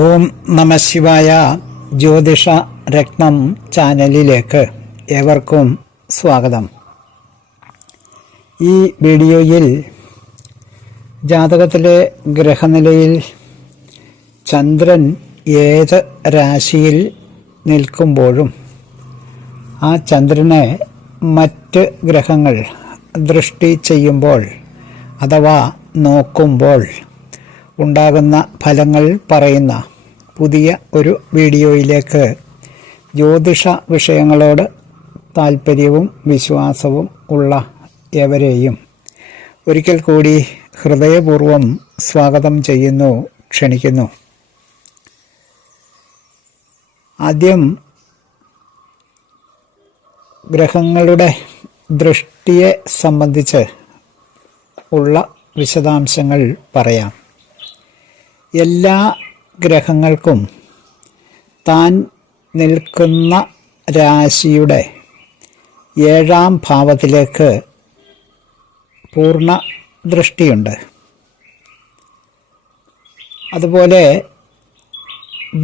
ഓം നമ ശിവായ ജ്യോതിഷ രത്നം ചാനലിലേക്ക് ഏവർക്കും സ്വാഗതം. ഈ വീഡിയോയിൽ ജാതകത്തിലെ ഗ്രഹനിലയിൽ ചന്ദ്രൻ ഏത് രാശിയിൽ നിൽക്കുമ്പോഴും ആ ചന്ദ്രനെ മറ്റ് ഗ്രഹങ്ങൾ ദൃഷ്ടി ചെയ്യുമ്പോൾ അഥവാ നോക്കുമ്പോൾ ഉണ്ടാകുന്ന ഫലങ്ങൾ പറയുന്ന പുതിയ ഒരു വീഡിയോയിലേക്ക് ജ്യോതിഷ വിഷയങ്ങളോട് താല്പര്യവും വിശ്വാസവും ഉള്ള എവരെയും ഒരിക്കൽ കൂടി ഹൃദയപൂർവം സ്വാഗതം ചെയ്യുന്നു ക്ഷണിക്കുന്നു. ആദ്യം ഗ്രഹങ്ങളുടെ ദൃഷ്ടിയെ സംബന്ധിച്ച് ഉള്ള വിശദാംശങ്ങൾ പറയാം. എല്ലാ ഗ്രഹങ്ങൾക്കും താൻ നിൽക്കുന്ന രാശിയുടെ ഏഴാം ഭാവത്തിലേക്ക് പൂർണ ദൃഷ്ടിയുണ്ട് അതുപോലെ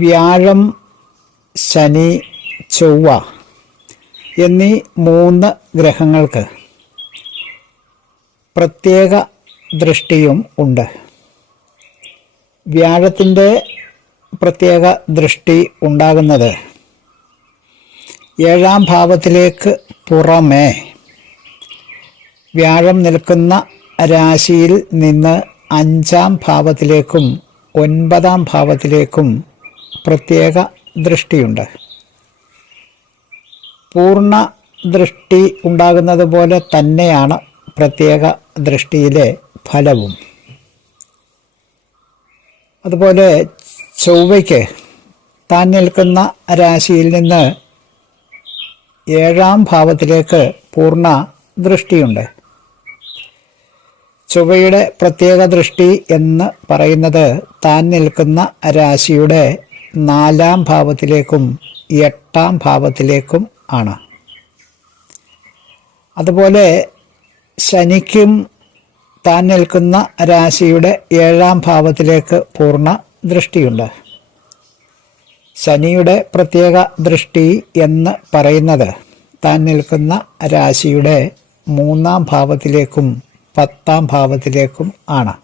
വ്യാഴം ശനി ചൊവ്വ എന്നീ മൂന്ന് ഗ്രഹങ്ങൾക്ക് പ്രത്യേക ദൃഷ്ടിയും ഉണ്ട്. വ്യാഴത്തിന്റെ പ്രത്യേക ദൃഷ്ടി ഉണ്ടാകുന്നത് ഏഴാം ഭാവത്തിലേക്ക് പുറമേ വ്യാഴം നിൽക്കുന്ന രാശിയിൽ നിന്ന് അഞ്ചാം ഭാവത്തിലേക്കും ഒൻപതാം ഭാവത്തിലേക്കും പ്രത്യേക ദൃഷ്ടിയുണ്ട്. പൂർണ ദൃഷ്ടി ഉണ്ടാകുന്നത് പോലെ തന്നെയാണ് പ്രത്യേക ദൃഷ്ടിയിലെ ഫലവും. അതുപോലെ ചൊവ്വയ്ക്ക് താൻ നിൽക്കുന്ന രാശിയിൽ നിന്ന് ഏഴാം ഭാവത്തിലേക്ക് പൂർണ ദൃഷ്ടിയുണ്ട്. ചൊവ്വയുടെ പ്രത്യേക ദൃഷ്ടി എന്ന് പറയുന്നത് താൻ നിൽക്കുന്ന രാശിയുടെ നാലാം ഭാവത്തിലേക്കും എട്ടാം ഭാവത്തിലേക്കും ആണ്. അതുപോലെ ശനിക്കും താൻ നിൽക്കുന്ന രാശിയുടെ ഏഴാം ഭാവത്തിലേക്ക് പൂർണ ദൃഷ്ടിയുണ്ട്. ശനിയുടെ പ്രത്യേക ദൃഷ്ടി എന്ന് പറയുന്നത് താൻ നിൽക്കുന്ന രാശിയുടെ മൂന്നാം ഭാവത്തിലേക്കും പത്താം ഭാവത്തിലേക്കും ആണ്.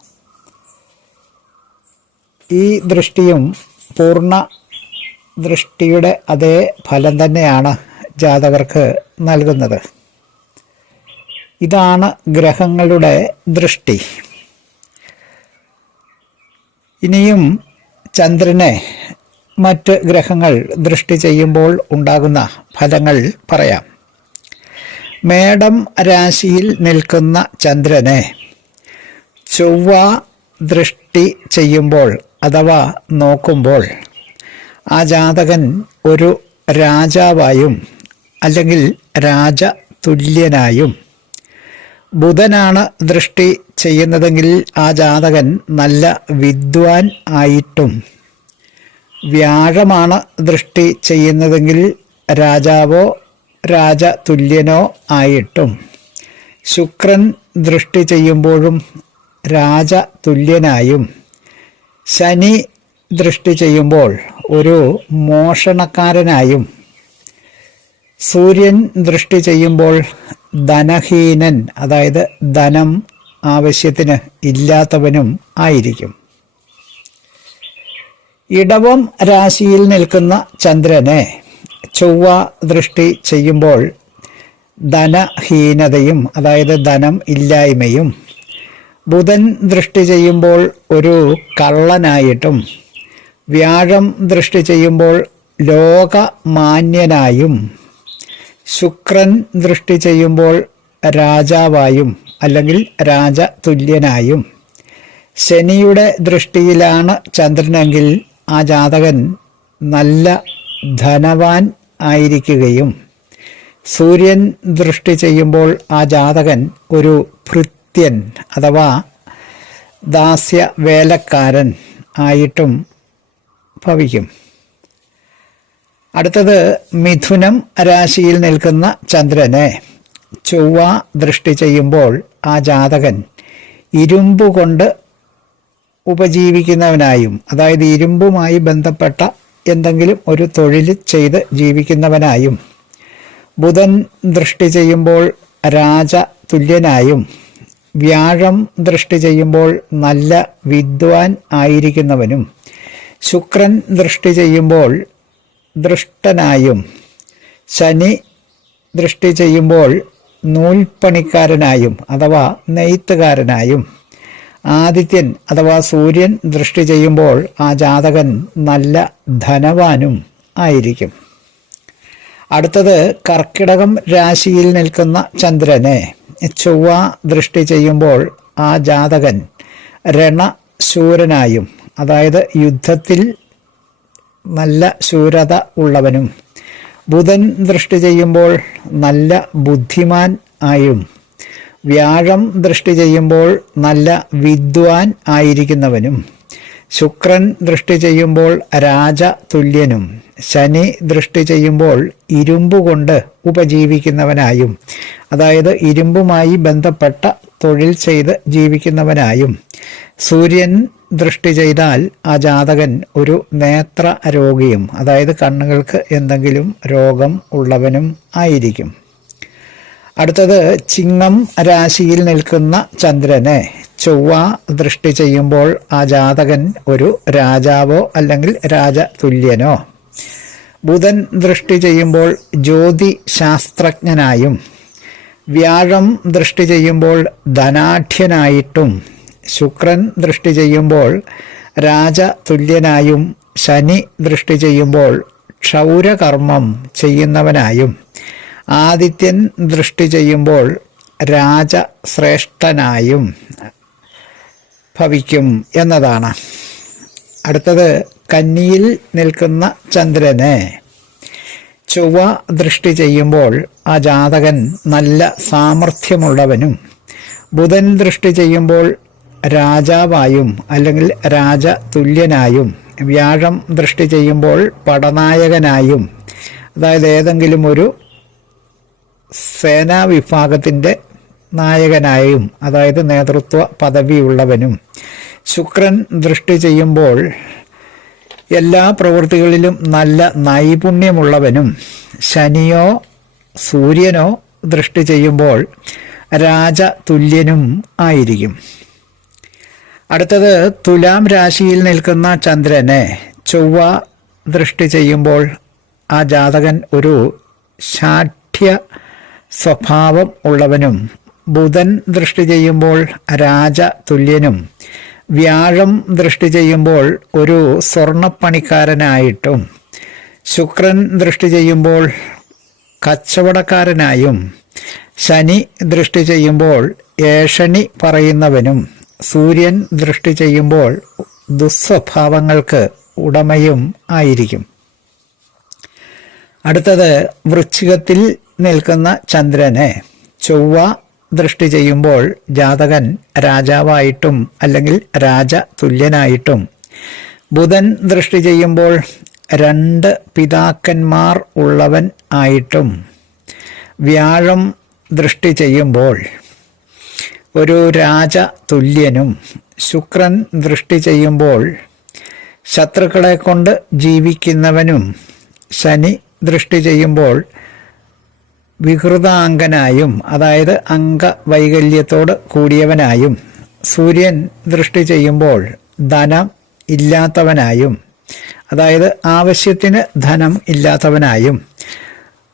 ഈ ദൃഷ്ടിയും പൂർണ ദൃഷ്ടിയുടെ അതേ ഫലം തന്നെയാണ് ജാതകർക്ക് നൽകുന്നത്. ഇതാണ് ഗ്രഹങ്ങളുടെ ദൃഷ്ടി. ഇനിയും ചന്ദ്രനെ മറ്റ് ഗ്രഹങ്ങൾ ദൃഷ്ടി ചെയ്യുമ്പോൾ ഉണ്ടാകുന്ന ഫലങ്ങൾ പറയാം. മേടം രാശിയിൽ നിൽക്കുന്ന ചന്ദ്രനെ ചൊവ്വ ദൃഷ്ടി ചെയ്യുമ്പോൾ അഥവാ നോക്കുമ്പോൾ ആ ജാതകൻ ഒരു രാജാവായും അല്ലെങ്കിൽ രാജതുല്യനായും ബുധനാണ് ദൃഷ്ടി ചെയ്യുന്നതെങ്കിൽ ആ ജാതകൻ നല്ല വിദ്വാൻ ആയിട്ടും വ്യാഴമാണ് ദൃഷ്ടി ചെയ്യുന്നതെങ്കിൽ രാജാവോ രാജതുല്യനോ ആയിട്ടും. ശുക്രൻ ദൃഷ്ടി ചെയ്യുമ്പോഴും രാജതുല്യനായും. ശനി ദൃഷ്ടി ചെയ്യുമ്പോൾ ഒരു മോഷണക്കാരനായും. സൂര്യൻ ദൃഷ്ടി ചെയ്യുമ്പോൾ ധനഹീനൻ അതായത് ധനം ആവശ്യത്തിന് ഇല്ലാത്തവനും ആയിരിക്കും. ഇടവം രാശിയിൽ നിൽക്കുന്ന ചന്ദ്രനെ ചൊവ്വ ദൃഷ്ടി ചെയ്യുമ്പോൾ ധനഹീനതയും അതായത് ധനം ഇല്ലായ്മയും ബുധൻ ദൃഷ്ടി ചെയ്യുമ്പോൾ ഒരു കള്ളനായിട്ടും വ്യാഴം ദൃഷ്ടി ചെയ്യുമ്പോൾ ലോകമാന്യനായും ശുക്രൻ ദൃഷ്ടി ചെയ്യുമ്പോൾ രാജാവായും അല്ലെങ്കിൽ രാജ തുല്യനായും ശനിയുടെ ദൃഷ്ടിയിലാണ് ചന്ദ്രനെങ്കിൽ ആ ജാതകൻ നല്ല ധനവാൻ ആയിരിക്കുകയും. സൂര്യൻ ദൃഷ്ടി ചെയ്യുമ്പോൾ ആ ജാതകൻ ഒരു ഭൃത്യൻ അഥവാ ദാസ്യ വേലക്കാരൻ ആയിട്ടും ഭവിക്കും. അടുത്തത് മിഥുനം രാശിയിൽ നിൽക്കുന്ന ചന്ദ്രനെ. ചൊവ്വ ദൃഷ്ടി ചെയ്യുമ്പോൾ ആ ജാതകൻ ഇരുമ്പ് കൊണ്ട് ഉപജീവിക്കുന്നവനായും അതായത് ഇരുമ്പുമായി ബന്ധപ്പെട്ട എന്തെങ്കിലും ഒരു തൊഴിൽ ചെയ്ത് ജീവിക്കുന്നവനായും ബുധൻ ദൃഷ്ടി ചെയ്യുമ്പോൾ രാജ തുല്യനായും വ്യാഴം ദൃഷ്ടി ചെയ്യുമ്പോൾ നല്ല വിദ്വാൻ ആയിരിക്കുന്നവനും ശുക്രൻ ദൃഷ്ടി ചെയ്യുമ്പോൾ ദൃഷ്ടനായും ശനി ദൃഷ്ടി ചെയ്യുമ്പോൾ നൂൽപ്പണിക്കാരനായും അഥവാ നെയ്ത്തുകാരനായും ആദിത്യൻ അഥവാ സൂര്യൻ ദൃഷ്ടി ചെയ്യുമ്പോൾ ആ ജാതകൻ നല്ല ധനവാനും ആയിരിക്കും. അടുത്തത് കർക്കിടകം രാശിയിൽ നിൽക്കുന്ന ചന്ദ്രനെ ചൊവ്വ ദൃഷ്ടി ചെയ്യുമ്പോൾ ആ ജാതകൻ രണശൂരനായും അതായത് യുദ്ധത്തിൽ നല്ല ശൂരത ഉള്ളവനും. ബുധൻ ദൃഷ്ടി ചെയ്യുമ്പോൾ നല്ല ബുദ്ധിമാൻ ആയും. വ്യാഴം ദൃഷ്ടി ചെയ്യുമ്പോൾ നല്ല വിദ്വാൻ ആയിരിക്കുന്നവനും. ശുക്രൻ ദൃഷ്ടി ചെയ്യുമ്പോൾ രാജ തുല്യനും. ശനി ദൃഷ്ടി ചെയ്യുമ്പോൾ ഇരുമ്പുകൊണ്ട് ഉപജീവിക്കുന്നവനായും. അതായത് ഇരുമ്പുമായി ബന്ധപ്പെട്ട തൊഴിൽ ചെയ്ത് ജീവിക്കുന്നവനായും. സൂര്യൻ ദൃഷ്ടി ചെയ്താൽ ആ ജാതകൻ ഒരു നേത്ര രോഗിയും അതായത് കണ്ണുകൾക്ക് എന്തെങ്കിലും രോഗം ഉള്ളവനും ആയിരിക്കും. അടുത്തത് ചിങ്ങം രാശിയിൽ നിൽക്കുന്ന ചന്ദ്രനെ ചൊവ്വ ദൃഷ്ടി ചെയ്യുമ്പോൾ ആ ജാതകൻ ഒരു രാജാവോ അല്ലെങ്കിൽ രാജതുല്യനോ. ബുധൻ ദൃഷ്ടി ചെയ്യുമ്പോൾ ജ്യോതി ശാസ്ത്രജ്ഞനായും വ്യാഴം ദൃഷ്ടി ചെയ്യുമ്പോൾ ധനാഠ്യനായിട്ടും ശുക്രൻ ദൃഷ്ടി ചെയ്യുമ്പോൾ രാജ തുല്യനായും ശനി ദൃഷ്ടി ചെയ്യുമ്പോൾ ക്ഷൗരകർമ്മം ചെയ്യുന്നവനായും. ആദിത്യൻ ദൃഷ്ടി ചെയ്യുമ്പോൾ രാജശ്രേഷ്ഠനായും ഭവിക്കും എന്നതാണ്. അടുത്തത് കന്നിയിൽ നിൽക്കുന്ന ചന്ദ്രനെ. ചൊവ്വ ദൃഷ്ടി ചെയ്യുമ്പോൾ ആ ജാതകൻ നല്ല സാമർഥ്യമുള്ളവനും. ബുധൻ ദൃഷ്ടി ചെയ്യുമ്പോൾ രാജാവായും അല്ലെങ്കിൽ രാജ തുല്യനായും വ്യാഴം ദൃഷ്ടി ചെയ്യുമ്പോൾ പടനായകനായും അതായത് ഏതെങ്കിലും ഒരു സേനാ വിഭാഗത്തിന്റെ നായകനായും അതായത് നേതൃത്വ പദവിയുള്ളവനും. ശുക്രൻ ദൃഷ്ടി ചെയ്യുമ്പോൾ എല്ലാ പ്രവൃത്തികളിലും നല്ല നൈപുണ്യമുള്ളവനും. ശനിയോ സൂര്യനോ ദൃഷ്ടി ചെയ്യുമ്പോൾ രാജതുല്യനും ആയിരിക്കും. അടുത്തത് തുലാം രാശിയിൽ നിൽക്കുന്ന ചന്ദ്രനെ ചൊവ്വ ദൃഷ്ടി ചെയ്യുമ്പോൾ ആ ജാതകൻ ഒരു ശാഠ്യ സ്വഭാവം ഉള്ളവനും ബുധൻ ദൃഷ്ടി ചെയ്യുമ്പോൾ രാജ തുല്യനും വ്യാഴം ദൃഷ്ടി ചെയ്യുമ്പോൾ ഒരു സ്വർണപ്പണിക്കാരനായിട്ടും ശുക്രൻ ദൃഷ്ടി ചെയ്യുമ്പോൾ കച്ചവടക്കാരനായും ശനി ദൃഷ്ടി ചെയ്യുമ്പോൾ ഏഷണി പറയുന്നവനും സൂര്യൻ ദൃഷ്ടി ചെയ്യുമ്പോൾ ദുസ്വഭാവങ്ങൾക്ക് ഉടമയും ആയിരിക്കും. അടുത്തത് വൃശ്ചികത്തിൽ നിൽക്കുന്ന ചന്ദ്രനെ. ചൊവ്വ ദൃഷ്ടി ചെയ്യുമ്പോൾ ജാതകൻ രാജാവായിട്ടും അല്ലെങ്കിൽ രാജ തുല്യനായിട്ടും ബുധൻ ദൃഷ്ടി ചെയ്യുമ്പോൾ രണ്ട് പിതാക്കന്മാർ ഉള്ളവൻ ആയിട്ടും. വ്യാഴം ദൃഷ്ടി ചെയ്യുമ്പോൾ ഒരു രാജ തുല്യനും ശുക്രൻ ദൃഷ്ടി ചെയ്യുമ്പോൾ ശത്രുക്കളെ കൊണ്ട് ജീവിക്കുന്നവനും ശനി ദൃഷ്ടി ചെയ്യുമ്പോൾ വികൃതാംഗനായും അതായത് അംഗവൈകല്യത്തോട് കൂടിയവനായും സൂര്യൻ ദൃഷ്ടി ചെയ്യുമ്പോൾ ധനം ഇല്ലാത്തവനായും അതായത് ആവശ്യത്തിന് ധനം ഇല്ലാത്തവനായും.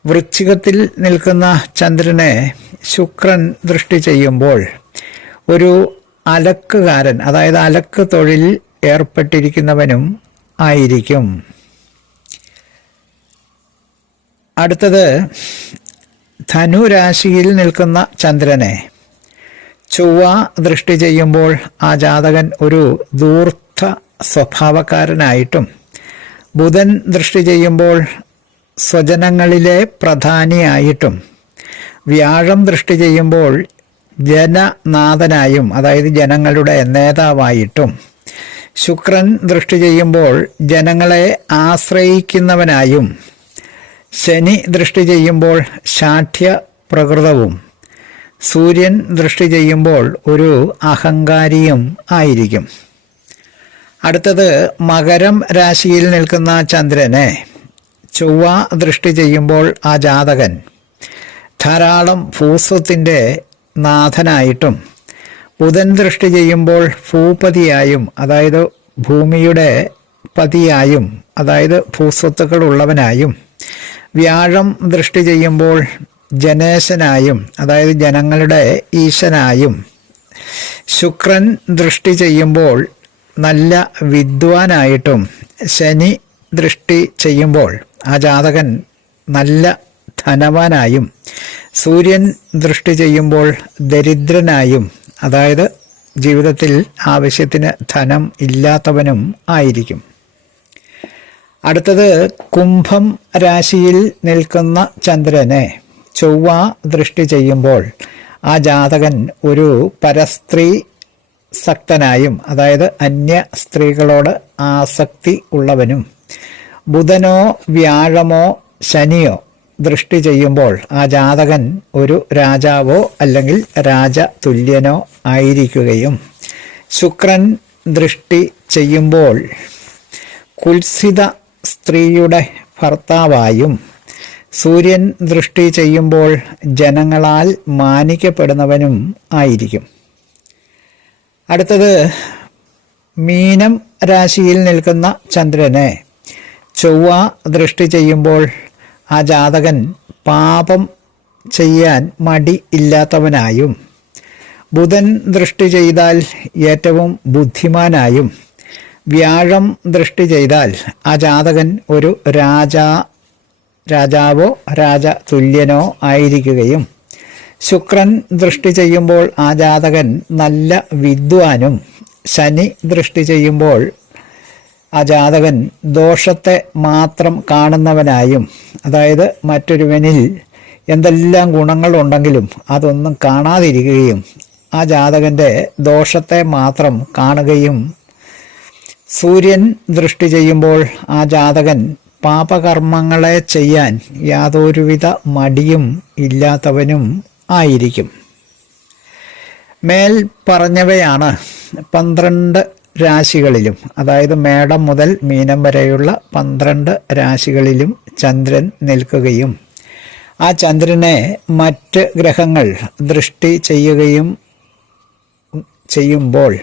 വൃശ്ചികത്തിൽ നിൽക്കുന്ന ചന്ദ്രനെ ശുക്രൻ ദൃഷ്ടി ചെയ്യുമ്പോൾ ഒരു അലക്കുകാരൻ അതായത് അലക്ക് തൊഴിൽ ഏർപ്പെട്ടിരിക്കുന്നവനും ആയിരിക്കും. അടുത്തത് ധനുരാശിയിൽ നിൽക്കുന്ന ചന്ദ്രനെ. ചൊവ്വ ദൃഷ്ടി ചെയ്യുമ്പോൾ ആ ജാതകൻ ഒരു ദൂർത്ത സ്വഭാവക്കാരനായിട്ടും ബുധൻ ദൃഷ്ടി ചെയ്യുമ്പോൾ സ്വജനങ്ങളിലെ പ്രധാനിയായിട്ടും വ്യാഴം ദൃഷ്ടി ചെയ്യുമ്പോൾ ജനനാഥനായും അതായത് ജനങ്ങളുടെ നേതാവായിട്ടും ശുക്രൻ ദൃഷ്ടി ചെയ്യുമ്പോൾ ജനങ്ങളെ ആശ്രയിക്കുന്നവനായും ശനി ദൃഷ്ടി ചെയ്യുമ്പോൾ ശാഠ്യ പ്രകൃതവും സൂര്യൻ ദൃഷ്ടി ചെയ്യുമ്പോൾ ഒരു അഹങ്കാരിയും ആയിരിക്കും. അടുത്തത് മകരം രാശിയിൽ നിൽക്കുന്ന ചന്ദ്രനെ ചൊവ്വ ദൃഷ്ടി ചെയ്യുമ്പോൾ ആ ജാതകൻ ധാരാളം ഭൂസ്വത്തിന്റെ നാഥനായിട്ടും ബുധൻ ദൃഷ്ടി ചെയ്യുമ്പോൾ ഭൂപതിയായും അതായത് ഭൂമിയുടെ പതിയായും അതായത് ഭൂസ്വത്തുക്കൾ ഉള്ളവനായും വ്യാഴം ദൃഷ്ടി ചെയ്യുമ്പോൾ ജനേശനായും അതായത് ജനങ്ങളുടെ ഈശനായും ശുക്രൻ ദൃഷ്ടി ചെയ്യുമ്പോൾ നല്ല വിദ്വാനായിട്ടും ശനി ദൃഷ്ടി ചെയ്യുമ്പോൾ ആ ജാതകൻ നല്ല ധനവാനായും സൂര്യൻ ദൃഷ്ടി ചെയ്യുമ്പോൾ ദരിദ്രനായും അതായത് ജീവിതത്തിൽ ആവശ്യത്തിന് ധനം ഇല്ലാത്തവനും ആയിരിക്കും. അടുത്തത് കുംഭം രാശിയിൽ നിൽക്കുന്ന ചന്ദ്രനെ ചൊവ്വ ദൃഷ്ടി ചെയ്യുമ്പോൾ ആ ജാതകൻ ഒരു പരസ്ത്രീ സക്തനായും അതായത് അന്യ സ്ത്രീകളോട് ആസക്തി ഉള്ളവനും ബുധനോ വ്യാഴമോ ശനിയോ ദൃഷ്ടി ചെയ്യുമ്പോൾ ആ ജാതകൻ ഒരു രാജാവോ അല്ലെങ്കിൽ രാജതുല്യനോ ആയിരിക്കുകയും ശുക്രൻ ദൃഷ്ടി ചെയ്യുമ്പോൾ കുൽസിത സ്ത്രീയുടെ ഭർത്താവായും സൂര്യൻ ദൃഷ്ടി ചെയ്യുമ്പോൾ ജനങ്ങളാൽ മാനിക്കപ്പെടുന്നവനും ആയിരിക്കും. അടുത്തത് മീനം രാശിയിൽ നിൽക്കുന്ന ചന്ദ്രനെ ചൊവ്വ ദൃഷ്ടി ചെയ്യുമ്പോൾ ആ ജാതകൻ പാപം ചെയ്യാൻ മടി ഇല്ലാത്തവനായും ബുധൻ ദൃഷ്ടി ചെയ്താൽ ഏറ്റവും ബുദ്ധിമാനായും വ്യാഴം ദൃഷ്ടി ചെയ്താൽ ആ ജാതകൻ ഒരു രാജാ രാജാവോ രാജ തുല്യനോ ആയിരിക്കുകയും ശുക്രൻ ദൃഷ്ടി ചെയ്യുമ്പോൾ ആ ജാതകൻ നല്ല വിദ്വാനും ശനി ദൃഷ്ടി ചെയ്യുമ്പോൾ ആ ജാതകൻ ദോഷത്തെ മാത്രം കാണുന്നവനായും അതായത് മറ്റൊരുവനിൽ എന്തെല്ലാം ഗുണങ്ങളുണ്ടെങ്കിലും അതൊന്നും കാണാതിരിക്കുകയും ആ ജാതകന്റെ ദോഷത്തെ മാത്രം കാണുകയും സൂര്യൻ ദൃഷ്ടി ചെയ്യുമ്പോൾ ആ ജാതകൻ പാപകർമ്മങ്ങളെ ചെയ്യാൻ യാതൊരുവിധ മടിയും ഇല്ലാത്തവനും ആയിരിക്കും. മേൽ പറഞ്ഞവയാണ് പന്ത്രണ്ട് രാശികളിലും അതായത് മേടം മുതൽ മീനം വരെയുള്ള പന്ത്രണ്ട് രാശികളിലും ചന്ദ്രൻ നിൽക്കുകയും ആ ചന്ദ്രനെ മറ്റ് ഗ്രഹങ്ങൾ ദൃഷ്ടി ചെയ്യുകയും ചെയ്യുമ്പോൾ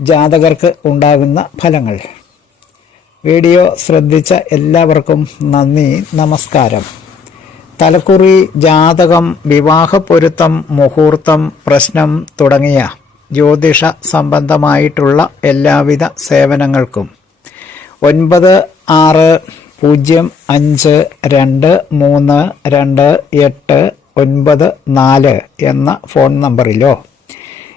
ജാതകർക്ക് ഉണ്ടാകുന്ന ഫലങ്ങൾ. വീഡിയോ ശ്രദ്ധിച്ച എല്ലാവർക്കും നന്ദി നമസ്കാരം. തലക്കുറി ജാതകം വിവാഹപ്പൊരുത്തം മുഹൂർത്തം പ്രശ്നം തുടങ്ങിയ ജ്യോതിഷ സംബന്ധമായിട്ടുള്ള എല്ലാവിധ സേവനങ്ങൾക്കും. ഒൻപത് ആറ് പൂജ്യം അഞ്ച് രണ്ട് മൂന്ന് രണ്ട് എട്ട് ഒൻപത് നാല് എന്ന ഫോൺ നമ്പറിലോ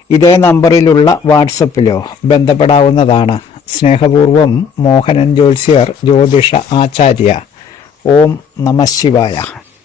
ഇതേ നമ്പറിലുള്ള വാട്സപ്പിലോ ബന്ധപ്പെടാവുന്നതാണ്. സ്നേഹപൂർവം മോഹനൻ ജോത്സ്യർ ജ്യോതിഷ ആചാര്യ. ഓം നമ ശിവായ.